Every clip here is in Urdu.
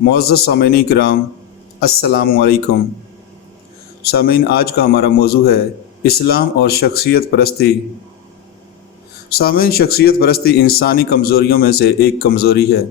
معزز سامعین کرام، السلام علیکم۔ سامعین، آج کا ہمارا موضوع ہے اسلام اور شخصیت پرستی۔ سامعین، شخصیت پرستی انسانی کمزوریوں میں سے ایک کمزوری ہے۔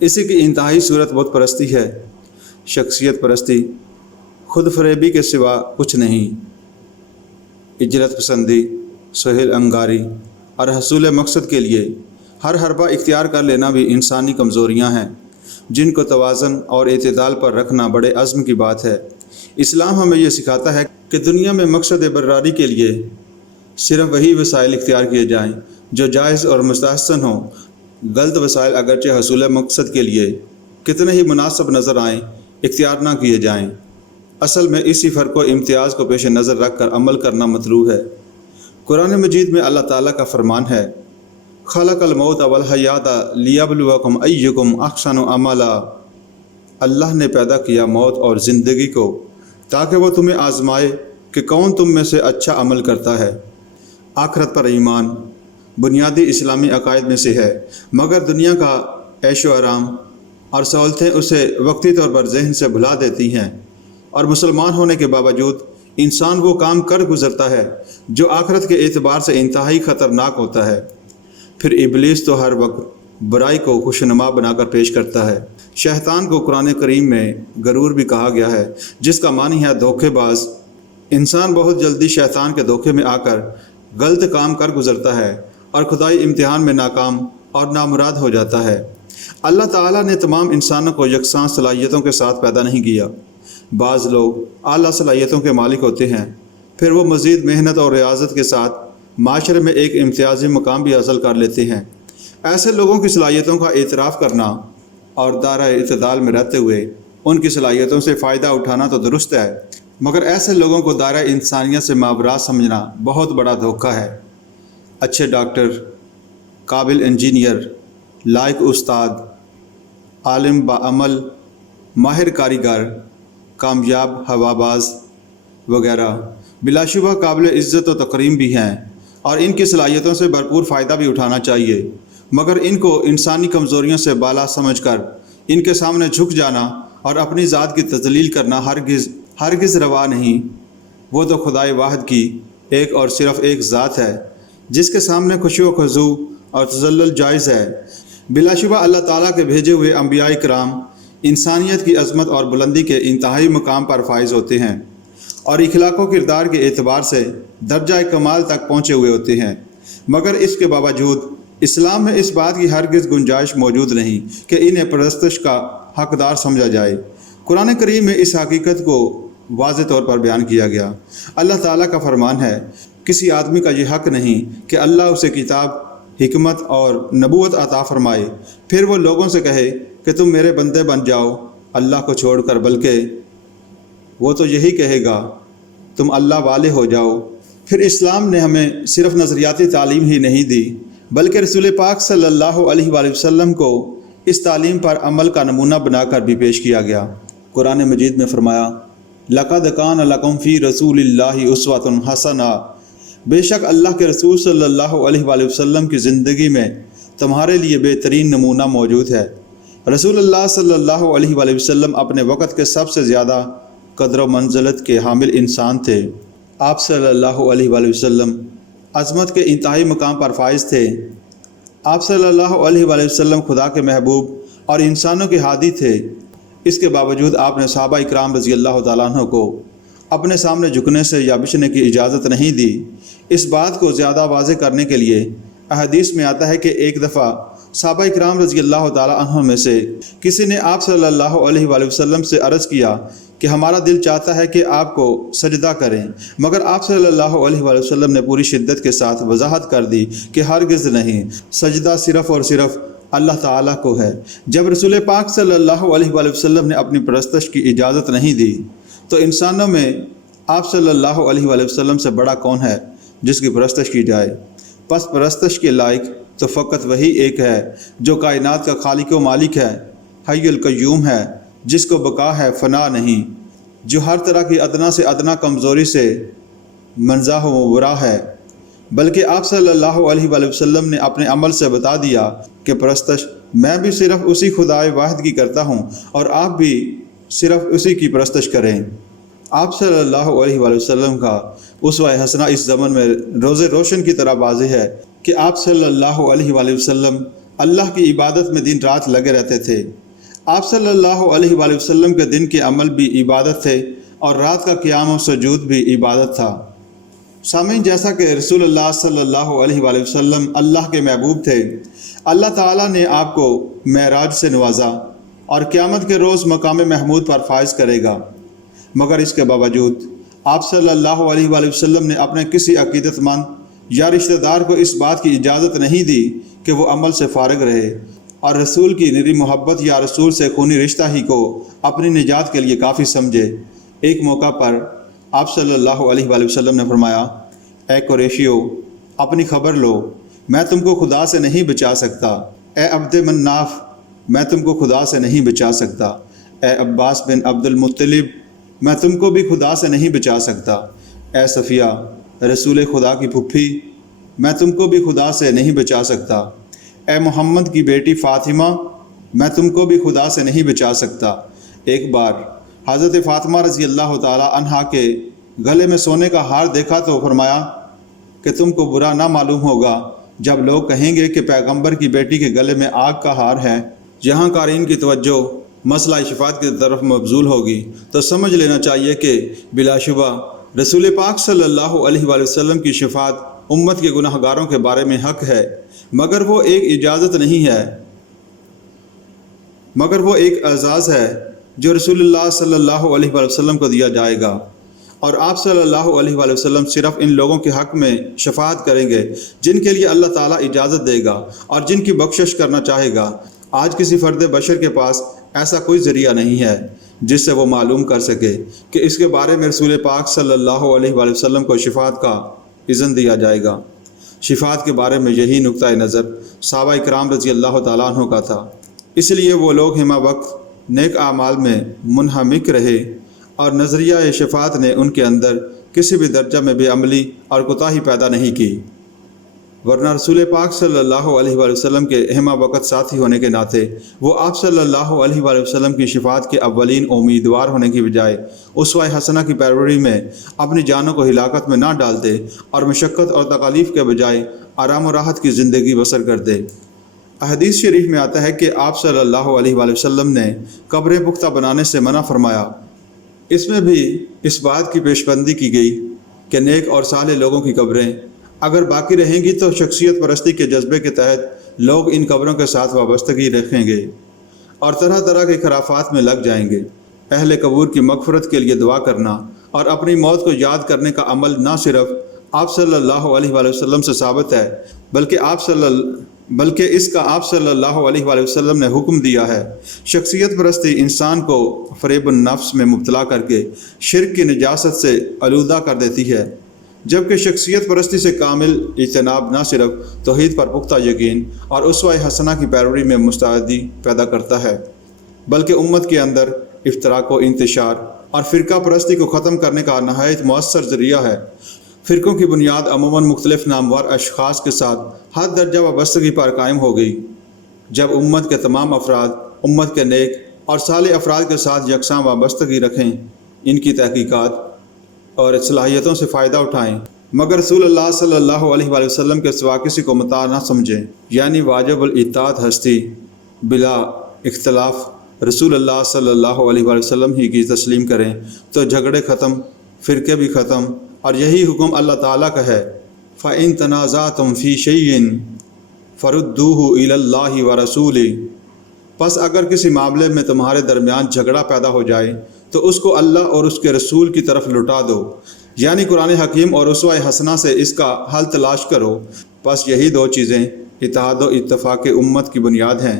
اسی کی انتہائی صورت بت پرستی ہے۔ شخصیت پرستی خود فریبی کے سوا کچھ نہیں۔ اجلت پسندی، سہل انگاری اور حصول مقصد کے لیے ہر حربہ اختیار کر لینا بھی انسانی کمزوریاں ہیں، جن کو توازن اور اعتدال پر رکھنا بڑے عزم کی بات ہے۔ اسلام ہمیں یہ سکھاتا ہے کہ دنیا میں مقصد براری کے لیے صرف وہی وسائل اختیار کیے جائیں جو جائز اور مستحسن ہوں۔ غلط وسائل اگرچہ حصول مقصد کے لیے کتنے ہی مناسب نظر آئیں، اختیار نہ کیے جائیں۔ اصل میں اسی فرق و امتیاز کو پیش نظر رکھ کر عمل کرنا مطلوب ہے۔ قرآن مجید میں اللہ تعالیٰ کا فرمان ہے، خلق الموت والحیات لیبلوکم ایکم احسن عملا۔ اللہ نے پیدا کیا موت اور زندگی کو تاکہ وہ تمہیں آزمائے کہ کون تم میں سے اچھا عمل کرتا ہے۔ آخرت پر ایمان بنیادی اسلامی عقائد میں سے ہے، مگر دنیا کا عیش و آرام اور سہولتیں اسے وقتی طور پر ذہن سے بھلا دیتی ہیں، اور مسلمان ہونے کے باوجود انسان وہ کام کر گزرتا ہے جو آخرت کے اعتبار سے انتہائی خطرناک ہوتا ہے۔ پھر ابلیس تو ہر وقت برائی کو خوشنما بنا کر پیش کرتا ہے۔ شیطان کو قرآن کریم میں غرور بھی کہا گیا ہے، جس کا معنی ہے دھوکے باز۔ انسان بہت جلدی شیطان کے دھوکے میں آ کر غلط کام کر گزرتا ہے اور خدائی امتحان میں ناکام اور نامراد ہو جاتا ہے۔ اللہ تعالیٰ نے تمام انسانوں کو یکساں صلاحیتوں کے ساتھ پیدا نہیں کیا۔ بعض لوگ اعلیٰ صلاحیتوں کے مالک ہوتے ہیں، پھر وہ مزید محنت اور ریاضت کے ساتھ معاشرے میں ایک امتیازی مقام بھی حاصل کر لیتے ہیں۔ ایسے لوگوں کی صلاحیتوں کا اعتراف کرنا اور دائرۂ اعتدال میں رہتے ہوئے ان کی صلاحیتوں سے فائدہ اٹھانا تو درست ہے، مگر ایسے لوگوں کو دائرۂ انسانیت سے مابراہ سمجھنا بہت بڑا دھوکہ ہے۔ اچھے ڈاکٹر، قابل انجینئر، لائق استاد، عالم باعمل، ماہر کاریگر، کامیاب ہواباز وغیرہ بلا شبہ قابل عزت و تکریم بھی ہیں، اور ان کی صلاحیتوں سے بھرپور فائدہ بھی اٹھانا چاہیے، مگر ان کو انسانی کمزوریوں سے بالا سمجھ کر ان کے سامنے جھک جانا اور اپنی ذات کی تذلیل کرنا ہرگز روا نہیں۔ وہ تو خدائے واحد کی ایک اور صرف ایک ذات ہے جس کے سامنے خشوع و خضوع اور تذلل جائز ہے۔ بلا شبہ اللہ تعالیٰ کے بھیجے ہوئے انبیاء کرام انسانیت کی عظمت اور بلندی کے انتہائی مقام پر فائز ہوتے ہیں، اور اخلاق و کردار کے اعتبار سے درجہ کمال تک پہنچے ہوئے ہوتے ہیں، مگر اس کے باوجود اسلام میں اس بات کی ہرگز گنجائش موجود نہیں کہ انہیں پرستش کا حقدار سمجھا جائے۔ قرآن کریم میں اس حقیقت کو واضح طور پر بیان کیا گیا۔ اللہ تعالیٰ کا فرمان ہے، کسی آدمی کا یہ حق نہیں کہ اللہ اسے کتاب، حکمت اور نبوت عطا فرمائے، پھر وہ لوگوں سے کہے کہ تم میرے بندے بن جاؤ اللہ کو چھوڑ کر، بلکہ وہ تو یہی کہے گا تم اللہ والے ہو جاؤ۔ پھر اسلام نے ہمیں صرف نظریاتی تعلیم ہی نہیں دی، بلکہ رسول پاک صلی اللہ علیہ وآلہ وسلم کو اس تعلیم پر عمل کا نمونہ بنا کر بھی پیش کیا گیا۔ قرآن مجید میں فرمایا، لَقَدْ كَانَ لَكُمْ فِي رَسُولِ اللَّهِ أُسْوَةٌ حَسَنَةٌ۔ بے شک اللہ کے رسول صلی اللہ علیہ وآلہ وسلم کی زندگی میں تمہارے لیے بہترین نمونہ موجود ہے۔ رسول اللہ صلی اللہ علیہ وآلہ وسلم اپنے وقت کے سب سے زیادہ قدر و منزلت کے حامل انسان تھے۔ آپ صلی اللہ علیہ وآلہ وسلم عظمت کے انتہائی مقام پر فائز تھے۔ آپ صلی اللہ علیہ وآلہ وسلم خدا کے محبوب اور انسانوں کے ہادی تھے۔ اس کے باوجود آپ نے صحابہ اکرام رضی اللہ تعالیٰ عنہ کو اپنے سامنے جھکنے سے یا بچنے کی اجازت نہیں دی۔ اس بات کو زیادہ واضح کرنے کے لیے احادیث میں آتا ہے کہ ایک دفعہ صحابہ اکرام رضی اللہ تعالیٰ عنہ میں سے کسی نے آپ صلی اللہ علیہ وآلہ وسلم سے عرض کیا کہ ہمارا دل چاہتا ہے کہ آپ کو سجدہ کریں، مگر آپ صلی اللہ علیہ وآلہ وسلم نے پوری شدت کے ساتھ وضاحت کر دی کہ ہرگز نہیں، سجدہ صرف اور صرف اللہ تعالیٰ کو ہے۔ جب رسول پاک صلی اللہ علیہ وآلہ وسلم نے اپنی پرستش کی اجازت نہیں دی تو انسانوں میں آپ صلی اللہ علیہ وآلہ وسلم سے بڑا کون ہے جس کی پرستش کی جائے؟ پس پرستش کے لائق تو فقط وہی ایک ہے جو کائنات کا خالق و مالک ہے، حی القیوم ہے، جس کو بقا ہے، فنا نہیں، جو ہر طرح کی ادنا سے ادنا کمزوری سے منزہ و برا ہے۔ بلکہ آپ صلی اللہ علیہ وآلہ وسلم نے اپنے عمل سے بتا دیا کہ پرستش میں بھی صرف اسی خدائے واحد کی کرتا ہوں اور آپ بھی صرف اسی کی پرستش کریں۔ آپ صلی اللہ علیہ وآلہ وسلم کا اسوہ حسنہ اس زمن میں روز روشن کی طرح واضح ہے کہ آپ صلی اللہ علیہ وآلہ وسلم اللہ کی عبادت میں دن رات لگے رہتے تھے۔ آپ صلی اللہ علیہ وآلہ وسلم کے دن کے عمل بھی عبادت تھے اور رات کا قیام و سجود بھی عبادت تھا۔ سامعین، جیسا کہ رسول اللہ صلی اللہ علیہ وآلہ وسلم اللہ کے محبوب تھے، اللہ تعالیٰ نے آپ کو معراج سے نوازا اور قیامت کے روز مقام محمود پر فائز کرے گا، مگر اس کے باوجود آپ صلی اللہ علیہ وآلہ وسلم نے اپنے کسی عقیدت مند یا رشتہ دار کو اس بات کی اجازت نہیں دی کہ وہ عمل سے فارغ رہے اور رسول کی نری محبت یا رسول سے خونی رشتہ ہی کو اپنی نجات کے لیے کافی سمجھے۔ ایک موقع پر آپ صلی اللہ علیہ وآلہ وسلم نے فرمایا، اے قریشیو، اپنی خبر لو، میں تم کو خدا سے نہیں بچا سکتا۔ اے عبد مناف، میں تم کو خدا سے نہیں بچا سکتا۔ اے عباس بن عبد المطلب، میں تم کو بھی خدا سے نہیں بچا سکتا۔ اے صفیہ، رسول خدا کی پھپھی، میں تم کو بھی خدا سے نہیں بچا سکتا۔ اے محمد کی بیٹی فاطمہ، میں تم کو بھی خدا سے نہیں بچا سکتا۔ ایک بار حضرت فاطمہ رضی اللہ تعالی عنہا کے گلے میں سونے کا ہار دیکھا تو فرمایا کہ تم کو برا نہ معلوم ہوگا جب لوگ کہیں گے کہ پیغمبر کی بیٹی کے گلے میں آگ کا ہار ہے۔ جہاں قارئین کی توجہ مسئلہ شفاعت کی طرف مبذول ہوگی تو سمجھ لینا چاہیے کہ بلا شبہ رسول پاک صلی اللہ علیہ وآلہ وسلم کی شفاعت امت کے گناہ گاروں کے بارے میں حق ہے، مگر وہ ایک اجازت نہیں ہے، مگر وہ ایک اعزاز ہے جو رسول اللہ صلی اللہ علیہ وآلہ وسلم کو دیا جائے گا، اور آپ صلی اللہ علیہ وآلہ وسلم صرف ان لوگوں کے حق میں شفاعت کریں گے جن کے لیے اللہ تعالیٰ اجازت دے گا اور جن کی بخشش کرنا چاہے گا۔ آج کسی فرد بشر کے پاس ایسا کوئی ذریعہ نہیں ہے جس سے وہ معلوم کر سکے کہ اس کے بارے میں رسول پاک صلی اللہ علیہ وآلہ وسلم کو شفاعت کا اذن دیا جائے گا۔ شفاعت کے بارے میں یہی نقطہ نظر صحابہ اکرام رضی اللہ تعالیٰ عنہ کا تھا، اس لیے وہ لوگ ہمہ وقت نیک اعمال میں منہمک رہے اور نظریہ شفاعت نے ان کے اندر کسی بھی درجہ میں بے عملی اور کوتاہی پیدا نہیں کی، ورنہ رسول پاک صلی اللہ علیہ وآلہ وسلم کے ہمہ وقت ساتھی ہونے کے ناطے وہ آپ صلی اللہ علیہ وآلہ وسلم کی شفاعت کے اولین امیدوار ہونے کی بجائے اسوہ حسنہ کی پیروی میں اپنی جانوں کو ہلاکت میں نہ ڈالتے اور مشقت اور تکالیف کے بجائے آرام و راحت کی زندگی بسر کرتے۔ احادیث شریف میں آتا ہے کہ آپ صلی اللہ علیہ وآلہ وسلم نے قبریں پختہ بنانے سے منع فرمایا۔ اس میں بھی اس بات کی پیشبندی کی گئی کہ نیک اور صالح لوگوں کی قبریں اگر باقی رہیں گی تو شخصیت پرستی کے جذبے کے تحت لوگ ان قبروں کے ساتھ وابستگی رکھیں گے اور طرح طرح کے خرافات میں لگ جائیں گے۔ اہل قبور کی مغفرت کے لیے دعا کرنا اور اپنی موت کو یاد کرنے کا عمل نہ صرف آپ صلی اللہ علیہ وآلہ وسلم سے ثابت ہے بلکہ اس کا آپ صلی اللہ علیہ وآلہ وسلم نے حکم دیا ہے۔ شخصیت پرستی انسان کو فریب النفس میں مبتلا کر کے شرک کی نجاست سے آلودہ کر دیتی ہے، جبکہ شخصیت پرستی سے کامل اجتناب نہ صرف توحید پر پختہ یقین اور اسوہ حسنہ کی پیروی میں مستعدی پیدا کرتا ہے، بلکہ امت کے اندر افتراق و انتشار اور فرقہ پرستی کو ختم کرنے کا نہایت مؤثر ذریعہ ہے۔ فرقوں کی بنیاد عموماً مختلف نامور اشخاص کے ساتھ ہر درجہ وابستگی پر قائم ہو گئی۔ جب امت کے تمام افراد امت کے نیک اور صالح افراد کے ساتھ یکساں وابستگی رکھیں، ان کی تحقیقات اور صلاحیتوں سے فائدہ اٹھائیں، مگر رسول اللہ صلی اللہ علیہ وآلہ وسلم کے سوا کسی کو مطاع نہ سمجھیں، یعنی واجب الاطاعت ہستی بلا اختلاف رسول اللہ صلی اللہ علیہ وآلہ وسلم ہی کی تسلیم کریں، تو جھگڑے ختم، فرقے بھی ختم، اور یہی حکم اللہ تعالیٰ کا ہے۔ فَإِن تَنَازَعْتُمْ فِي شَيْءٍ فَرُدُّوهُ إِلَى اللَّهِ وَرَسُولِهِ، پس اگر کسی معاملے میں تمہارے درمیان جھگڑا پیدا ہو جائے تو اس کو اللہ اور اس کے رسول کی طرف لوٹا دو، یعنی قرآن حکیم اور اسوہ حسنہ سے اس کا حل تلاش کرو۔ بس یہی دو چیزیں اتحاد و اتفاق امت کی بنیاد ہیں۔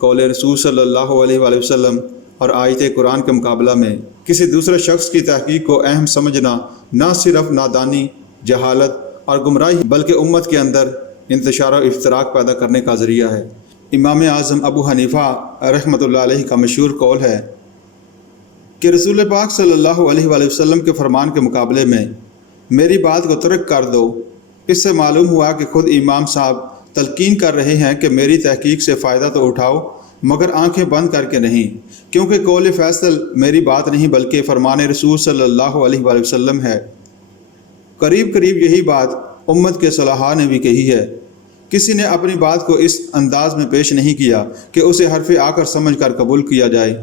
قول رسول صلی اللہ علیہ وآلہ وسلم اور آیت قرآن کے مقابلہ میں کسی دوسرے شخص کی تحقیق کو اہم سمجھنا نہ صرف نادانی، جہالت اور گمراہی بلکہ امت کے اندر انتشار و افتراق پیدا کرنے کا ذریعہ ہے۔ امام اعظم ابو حنیفہ رحمۃ اللہ علیہ کا مشہور قول ہے کہ رسول پاک صلی اللہ علیہ وآلہ وسلم کے فرمان کے مقابلے میں میری بات کو ترک کر دو۔ اس سے معلوم ہوا کہ خود امام صاحب تلقین کر رہے ہیں کہ میری تحقیق سے فائدہ تو اٹھاؤ مگر آنکھیں بند کر کے نہیں، کیونکہ قول فیصل میری بات نہیں بلکہ فرمان رسول صلی اللہ علیہ وآلہ وسلم ہے۔ قریب یہی بات امت کے صلحاء نے بھی کہی ہے۔ کسی نے اپنی بات کو اس انداز میں پیش نہیں کیا کہ اسے حرف آ کر سمجھ کر قبول کیا جائے۔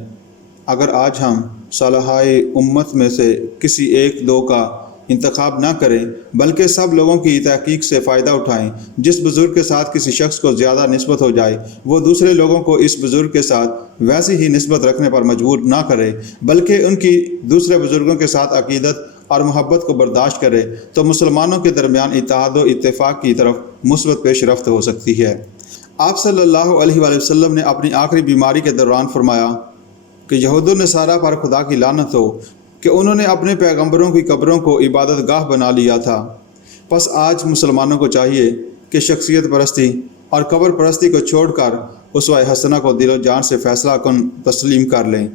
اگر آج ہم صلحاء امت میں سے کسی ایک دو کا انتخاب نہ کریں بلکہ سب لوگوں کی تحقیق سے فائدہ اٹھائیں، جس بزرگ کے ساتھ کسی شخص کو زیادہ نسبت ہو جائے وہ دوسرے لوگوں کو اس بزرگ کے ساتھ ویسی ہی نسبت رکھنے پر مجبور نہ کرے بلکہ ان کی دوسرے بزرگوں کے ساتھ عقیدت اور محبت کو برداشت کرے، تو مسلمانوں کے درمیان اتحاد و اتفاق کی طرف مثبت پیش رفت ہو سکتی ہے۔ آپ صلی اللہ علیہ وآلہ وسلم نے اپنی آخری بیماری کے دوران فرمایا کہ یہود و نصارہ پر خدا کی لعنت ہو کہ انہوں نے اپنے پیغمبروں کی قبروں کو عبادت گاہ بنا لیا تھا۔ پس آج مسلمانوں کو چاہیے کہ شخصیت پرستی اور قبر پرستی کو چھوڑ کر اسوہ حسنہ کو دل و جان سے فیصلہ کن تسلیم کر لیں۔